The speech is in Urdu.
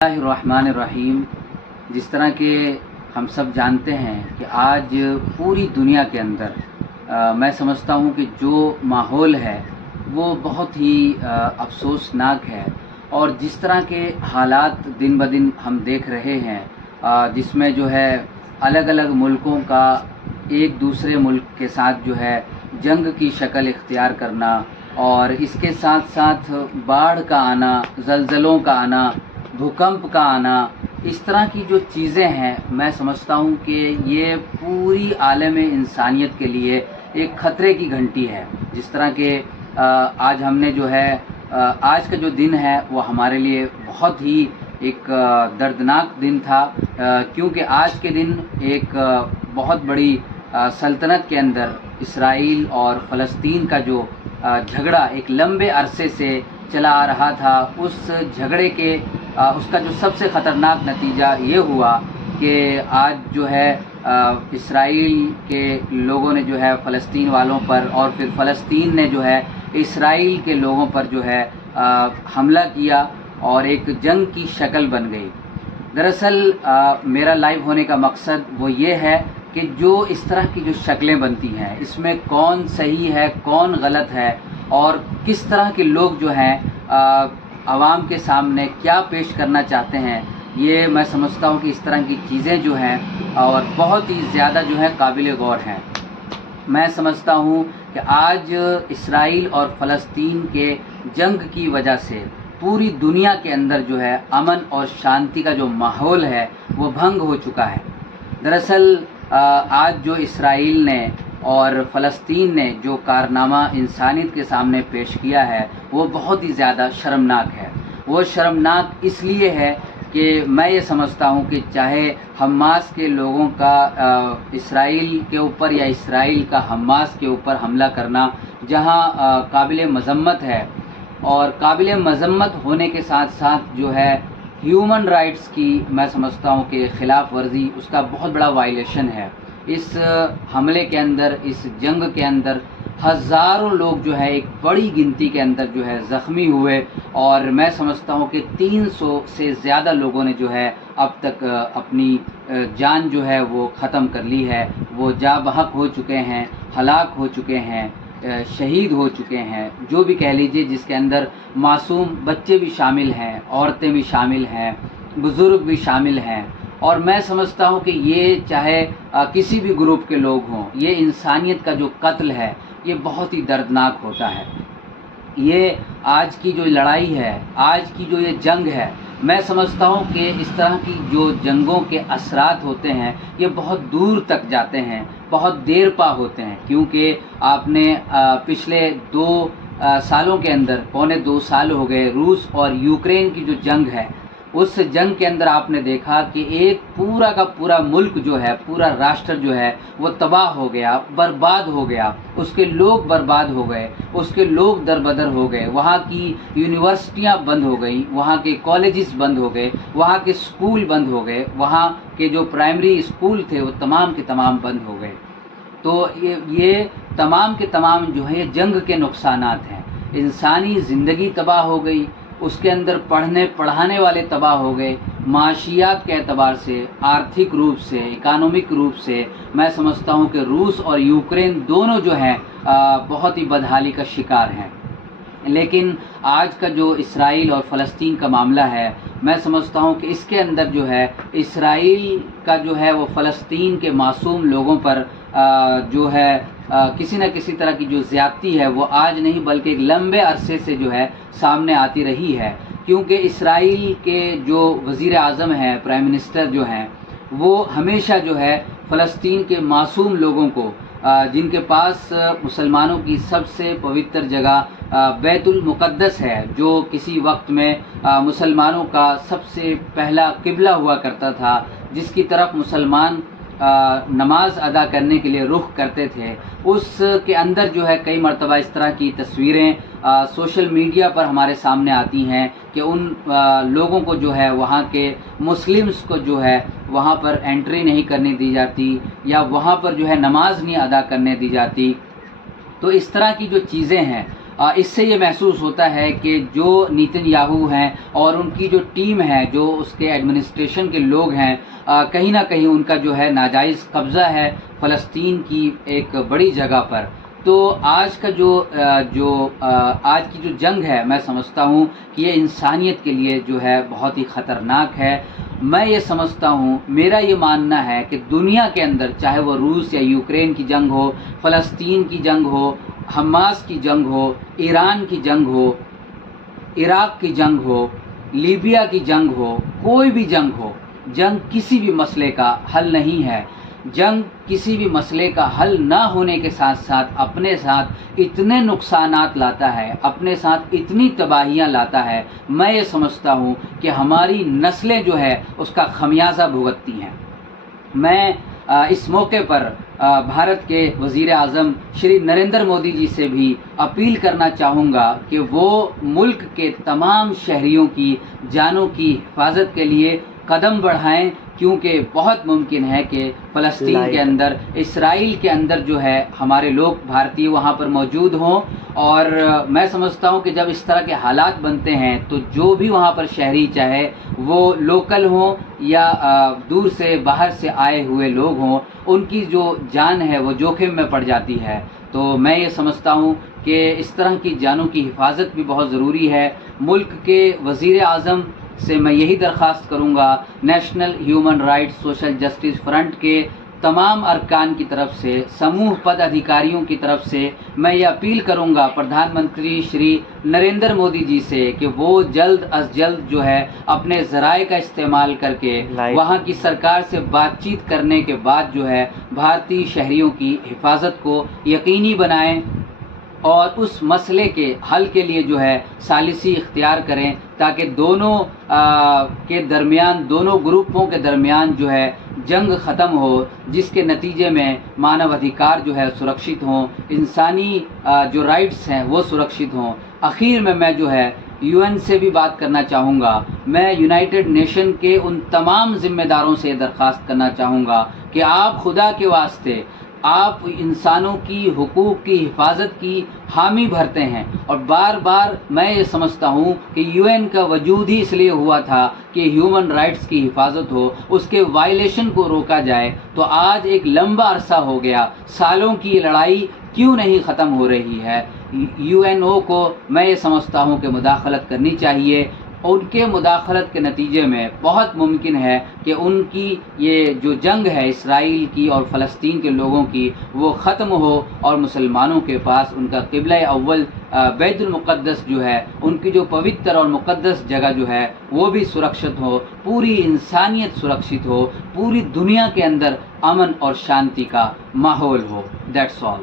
الرحمن الرحیم۔ جس طرح کہ ہم سب جانتے ہیں کہ آج پوری دنیا کے اندر میں سمجھتا ہوں کہ جو ماحول ہے وہ بہت ہی افسوسناک ہے، اور جس طرح کے حالات دن بدن ہم دیکھ رہے ہیں، جس میں جو ہے الگ الگ ملکوں کا ایک دوسرے ملک کے ساتھ جو ہے جنگ کی شکل اختیار کرنا، اور اس کے ساتھ ساتھ باڑھ کا آنا، زلزلوں کا آنا، بھوکمپ کا آنا، اس طرح کی جو چیزیں ہیں، میں سمجھتا ہوں کہ یہ پوری عالم انسانیت کے لیے ایک خطرے کی گھنٹی ہے۔ جس طرح کہ آج ہم نے جو ہے آج کا جو دن ہے وہ ہمارے لیے بہت ہی ایک دردناک دن تھا، کیونکہ آج کے دن ایک بہت بڑی سلطنت کے اندر اسرائیل اور فلسطین کا جو جھگڑا ایک لمبے عرصے سے چلا آ رہا تھا، اس جھگڑے کے اس کا جو سب سے خطرناک نتیجہ یہ ہوا کہ آج جو ہے اسرائیل کے لوگوں نے جو ہے فلسطین والوں پر، اور پھر فلسطین نے جو ہے اسرائیل کے لوگوں پر جو ہے حملہ کیا، اور ایک جنگ کی شکل بن گئی۔ دراصل میرا لائیو ہونے کا مقصد وہ یہ ہے کہ جو اس طرح کی جو شکلیں بنتی ہیں، اس میں کون صحیح ہے، کون غلط ہے، اور کس طرح کے لوگ جو ہیں عوام کے سامنے کیا پیش کرنا چاہتے ہیں، یہ میں سمجھتا ہوں کہ اس طرح کی چیزیں جو ہیں اور بہت ہی زیادہ جو ہے قابل غور ہیں۔ میں سمجھتا ہوں کہ آج اسرائیل اور فلسطین کے جنگ کی وجہ سے پوری دنیا کے اندر جو ہے امن اور شانتی کا جو ماحول ہے وہ بھنگ ہو چکا ہے۔ دراصل آج جو اسرائیل نے اور فلسطین نے جو کارنامہ انسانیت کے سامنے پیش کیا ہے وہ بہت ہی زیادہ شرمناک ہے۔ وہ شرمناک اس لیے ہے کہ میں یہ سمجھتا ہوں کہ چاہے حماس کے لوگوں کا اسرائیل کے اوپر یا اسرائیل کا حماس کے اوپر حملہ کرنا جہاں قابل مذمت ہے، اور قابل مذمت ہونے کے ساتھ ساتھ جو ہے ہیومن رائٹس کی میں سمجھتا ہوں کہ خلاف ورزی، اس کا بہت بڑا وائلیشن ہے۔ اس حملے کے اندر، اس جنگ کے اندر ہزاروں لوگ جو ہے ایک بڑی گنتی کے اندر جو ہے زخمی ہوئے، اور میں سمجھتا ہوں کہ 300 سے زیادہ لوگوں نے جو ہے اب تک اپنی جان جو ہے وہ ختم کر لی ہے۔ وہ جاں بحق ہو چکے ہیں، ہلاک ہو چکے ہیں، شہید ہو چکے ہیں، جو بھی کہہ لیجئے، جس کے اندر معصوم بچے بھی شامل ہیں، عورتیں بھی شامل ہیں، بزرگ بھی شامل ہیں۔ اور میں سمجھتا ہوں کہ یہ چاہے کسی بھی گروپ کے لوگ ہوں، یہ انسانیت کا جو قتل ہے یہ بہت ہی دردناک ہوتا ہے۔ یہ آج کی جو لڑائی ہے، آج کی جو یہ جنگ ہے، میں سمجھتا ہوں کہ اس طرح کی جو جنگوں کے اثرات ہوتے ہیں یہ بہت دور تک جاتے ہیں، بہت دیر پا ہوتے ہیں، کیونکہ آپ نے پچھلے 2 سالوں کے اندر، پونے 2 سال ہو گئے، روس اور یوکرین کی جو جنگ ہے، اس جنگ کے اندر آپ نے دیکھا کہ ایک پورا کا پورا ملک جو ہے، پورا راشٹر جو ہے وہ تباہ ہو گیا، برباد ہو گیا، اس کے لوگ برباد ہو گئے، اس کے لوگ دربدر ہو گئے، وہاں کی یونیورسٹیاں بند ہو گئیں، وہاں کے کالجز بند ہو گئے، وہاں کے اسکول بند ہو گئے، وہاں کے جو پرائمری اسکول تھے وہ تمام کے تمام بند ہو گئے۔ تو یہ تمام کے تمام جو ہے جنگ کے نقصانات ہیں۔ انسانی زندگی تباہ ہو گئی، اس کے اندر پڑھانے والے تباہ ہو گئے، معاشیات کے اعتبار سے، آرتھک روپ سے، اکانومک روپ سے میں سمجھتا ہوں کہ روس اور یوکرین دونوں جو ہیں بہت ہی بدحالی کا شکار ہیں۔ لیکن آج کا جو اسرائیل اور فلسطین کا معاملہ ہے، میں سمجھتا ہوں کہ اس کے اندر جو ہے اسرائیل کا جو ہے وہ فلسطین کے معصوم لوگوں پر جو ہے کسی نہ کسی طرح کی جو زیادتی ہے وہ آج نہیں بلکہ ایک لمبے عرصے سے جو ہے سامنے آتی رہی ہے، کیونکہ اسرائیل کے جو وزیر اعظم ہیں، پرائم منسٹر جو ہیں، وہ ہمیشہ جو ہے فلسطین کے معصوم لوگوں کو، جن کے پاس مسلمانوں کی سب سے پوتر جگہ بیت المقدس ہے، جو کسی وقت میں مسلمانوں کا سب سے پہلا قبلہ ہوا کرتا تھا، جس کی طرف مسلمان نماز ادا کرنے کے لیے رخ کرتے تھے، اس کے اندر جو ہے کئی مرتبہ اس طرح کی تصویریں سوشل میڈیا پر ہمارے سامنے آتی ہیں کہ ان لوگوں کو جو ہے، وہاں کے مسلمز کو جو ہے وہاں پر انٹری نہیں کرنے دی جاتی، یا وہاں پر جو ہے نماز نہیں ادا کرنے دی جاتی۔ تو اس طرح کی جو چیزیں ہیں اس سے یہ محسوس ہوتا ہے کہ جو نیتن یاہو ہیں اور ان کی جو ٹیم ہے، جو اس کے ایڈمنسٹریشن کے لوگ ہیں، کہیں نہ کہیں ان کا جو ہے ناجائز قبضہ ہے فلسطین کی ایک بڑی جگہ پر۔ تو آج کا آج کی جو جنگ ہے، میں سمجھتا ہوں کہ یہ انسانیت کے لیے جو ہے بہت ہی خطرناک ہے۔ میں یہ سمجھتا ہوں، میرا یہ ماننا ہے کہ دنیا کے اندر چاہے وہ روس یا یوکرین کی جنگ ہو، فلسطین کی جنگ ہو، حماس کی جنگ ہو، ایران کی جنگ ہو، عراق کی جنگ ہو، لیبیا کی جنگ ہو، کوئی بھی جنگ ہو، جنگ کسی بھی مسئلے کا حل نہیں ہے۔ جنگ کسی بھی مسئلے کا حل نہ ہونے کے ساتھ ساتھ اپنے ساتھ اتنے نقصانات لاتا ہے، اپنے ساتھ اتنی تباہیاں لاتا ہے، میں یہ سمجھتا ہوں کہ ہماری نسلیں جو ہے اس کا خمیازہ بھگتتی ہیں۔ میں اس موقع پر بھارت کے وزیر اعظم شری نریندر مودی جی سے بھی اپیل کرنا چاہوں گا کہ وہ ملک کے تمام شہریوں کی جانوں کی حفاظت کے لیے قدم بڑھائیں، کیونکہ بہت ممکن ہے کہ فلسطین کے اندر، اسرائیل کے اندر جو ہے ہمارے لوگ بھارتی وہاں پر موجود ہوں، اور میں سمجھتا ہوں کہ جب اس طرح کے حالات بنتے ہیں تو جو بھی وہاں پر شہری، چاہے وہ لوکل ہوں یا دور سے باہر سے آئے ہوئے لوگ ہوں، ان کی جو جان ہے وہ جوخم میں پڑ جاتی ہے۔ تو میں یہ سمجھتا ہوں کہ اس طرح کی جانوں کی حفاظت بھی بہت ضروری ہے۔ ملک کے وزیر اعظم سے میں یہی درخواست کروں گا، National Human Rights Social Justice Front کے تمام ارکان کی طرف سے، سموہ پد ادھیکاریوں کی طرف سے میں یہ اپیل کروں گا پردھان منتری شری نریندر مودی جی سے کہ وہ جلد از جلد جو ہے اپنے ذرائع کا استعمال کر کے وہاں کی سرکار سے بات چیت کرنے کے بعد جو ہے بھارتی شہریوں کی حفاظت کو یقینی بنائیں، اور اس مسئلے کے حل کے لیے جو ہے ثالثی اختیار کریں، تاکہ دونوں کے درمیان، دونوں گروپوں کے درمیان جو ہے جنگ ختم ہو، جس کے نتیجے میں مانو ادھیکار جو ہے سرکشت ہوں، انسانی جو رائٹس ہیں وہ سرکشت ہوں۔ اخیر میں جو ہے یو این سے بھی بات کرنا چاہوں گا، میں یونائٹڈ نیشن کے ان تمام ذمہ داروں سے درخواست کرنا چاہوں گا کہ آپ خدا کے واسطے، آپ انسانوں کی حقوق کی حفاظت کی حامی بھرتے ہیں، اور بار بار میں یہ سمجھتا ہوں کہ یو این کا وجود ہی اس لیے ہوا تھا کہ ہیومن رائٹس کی حفاظت ہو، اس کے وائلیشن کو روکا جائے۔ تو آج ایک لمبا عرصہ ہو گیا، سالوں کی لڑائی کیوں نہیں ختم ہو رہی ہے؟ یو این او کو میں یہ سمجھتا ہوں کہ مداخلت کرنی چاہیے۔ ان کے مداخلت کے نتیجے میں بہت ممکن ہے کہ ان کی یہ جو جنگ ہے اسرائیل کی اور فلسطین کے لوگوں کی، وہ ختم ہو، اور مسلمانوں کے پاس ان کا قبلہ اول بیت المقدس جو ہے، ان کی جو پوتر اور مقدس جگہ جو ہے وہ بھی سرکشت ہو، پوری انسانیت سرکشت ہو، پوری دنیا کے اندر امن اور شانتی کا ماحول ہو۔ That's all.